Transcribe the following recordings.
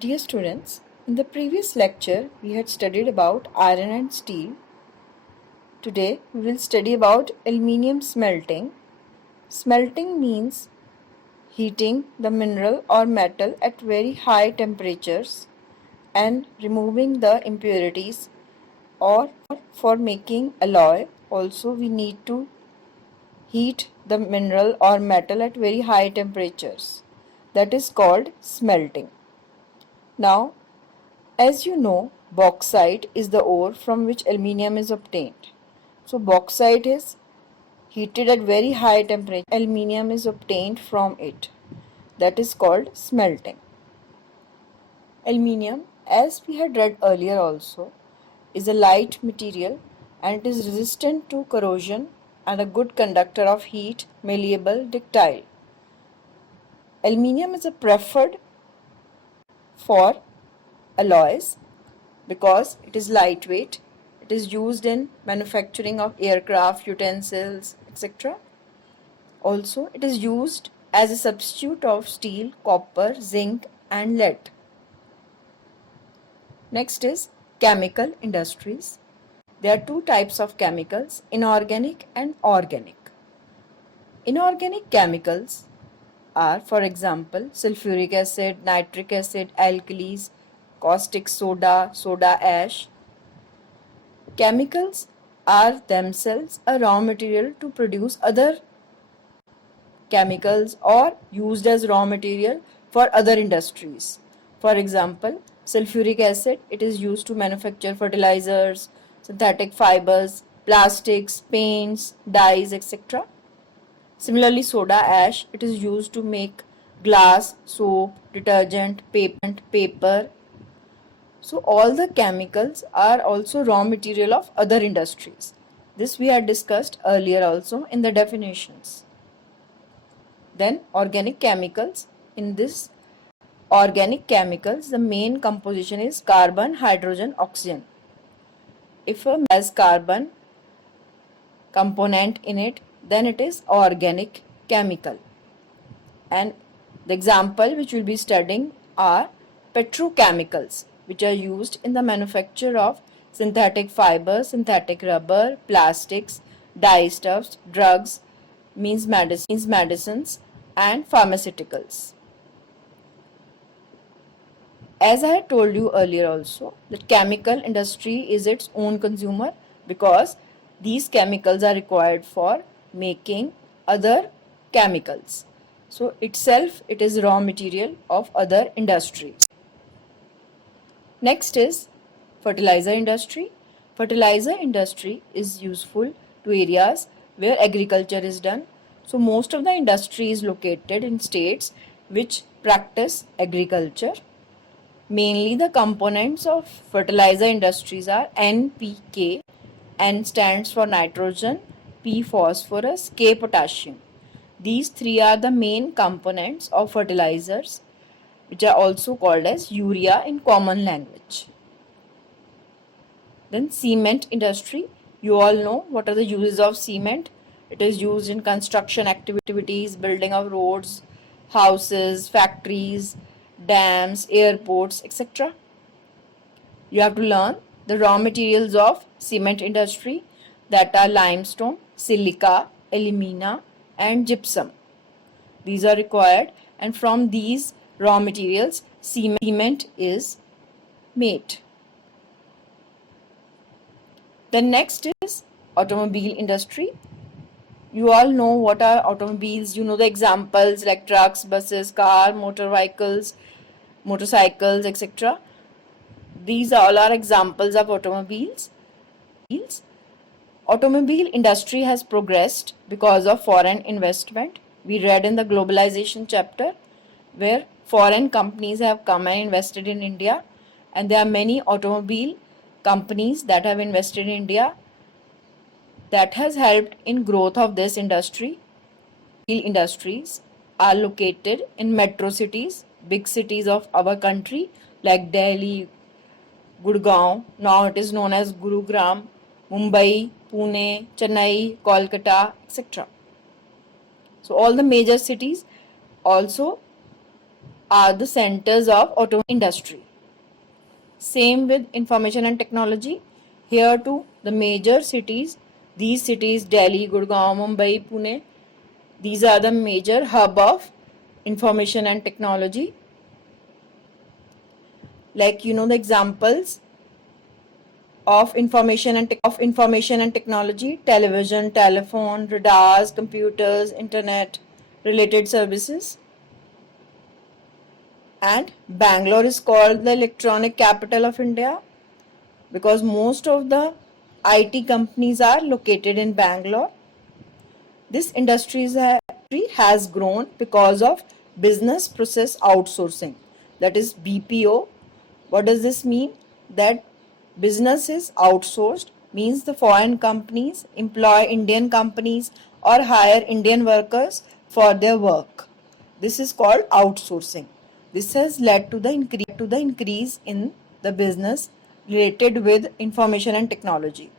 Dear students, in the previous lecture we had studied about iron and steel. Today we will study about aluminium smelting. Smelting means heating the mineral or metal at very high temperatures and removing the impurities, or for making alloy also we need to heat the mineral or metal at very high temperatures. That is called smelting. Now, as you know, bauxite is the ore from which aluminium is obtained. So bauxite is heated at very high temperature. Aluminium is obtained from it. That is called smelting. Aluminium, as we had read earlier also, is a light material and it is resistant to corrosion and a good conductor of heat, malleable, ductile. Aluminium is a preferred for alloys because it is lightweight. It is used in manufacturing of aircraft, utensils, etc. Also, it is used as a substitute of steel, copper, zinc and lead. Next is chemical industries. There are two types of chemicals, inorganic and organic. Inorganic chemicals are, for example, sulfuric acid, nitric acid, alkalis, caustic soda, soda ash. Chemicals are themselves a raw material to produce other chemicals or used as raw material for other industries. For example, sulfuric acid, it is used to manufacture fertilizers, synthetic fibers, plastics, paints, dyes, etc. Similarly, soda ash, it is used to make glass, soap, detergent, paper. So all the chemicals are also raw material of other industries. This we had discussed earlier also in the definitions. Then organic chemicals. In this organic chemicals, the main composition is carbon, hydrogen, oxygen. If a has carbon component in it, then it is organic chemical. And the example which we will be studying are petrochemicals, which are used in the manufacture of synthetic fibers, synthetic rubber, plastics, dyestuffs, drugs, means medicines and pharmaceuticals. As I had told you earlier also, the chemical industry is its own consumer because these chemicals are required for making other chemicals. So itself it is raw material of other industries. Next is fertilizer industry. Fertilizer industry is useful to areas where agriculture is done. So most of the industry is located in states which practice agriculture. Mainly the components of fertilizer industries are N, P, K. N stands for nitrogen, P phosphorus, K potassium. These three are the main components of fertilizers, which are also called as urea in common language. Then cement industry. You all know what are the uses of cement. It is used in construction activities, building of roads, houses, factories, dams, airports, etc. You have to learn the raw materials of cement industry, that are limestone, silica, alumina and gypsum. These are required, and from these raw materials cement is made. The next is automobile industry. You all know what are automobiles. You know the examples like trucks, buses, car, motor vehicles, motorcycles, etc. These all are examples of automobiles. Automobile industry has progressed because of foreign investment. We read in the globalization chapter where foreign companies have come and invested in India, and there are many automobile companies that have invested in India that has helped in growth of this industry. Industries are located in metro cities, big cities of our country like Delhi, Gurgaon, now it is known as Gurugram, Mumbai, Pune, Chennai, Kolkata, etc. So all the major cities also are the centers of automobile industry. Same with information and technology. Here too, the major cities, these cities Delhi, Gurgaon, Mumbai, Pune, these are the major hub of information and technology. Like the examples of information and technology: television, telephone, radars, computers, internet related services. And Bangalore is called the electronic capital of India because most of the IT companies are located in Bangalore. This industry has grown because of business process outsourcing, that is BPO. What does this mean? That business is outsourced means the foreign companies employ Indian companies or hire Indian workers for their work. This is called outsourcing. This has led to the increase in the business related with information and technology,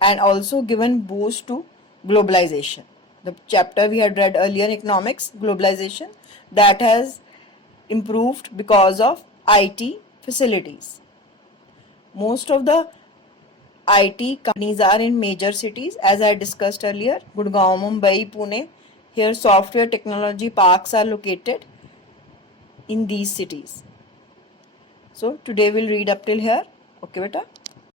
and also given boost to globalization. The chapter we had read earlier in economics, globalization, that has improved because of IT facilities. Most of the IT companies are in major cities, as I discussed earlier: Gurgaon, Mumbai, Pune. Here software technology parks are located in these cities. So today we'll read up till here. Okay, beta.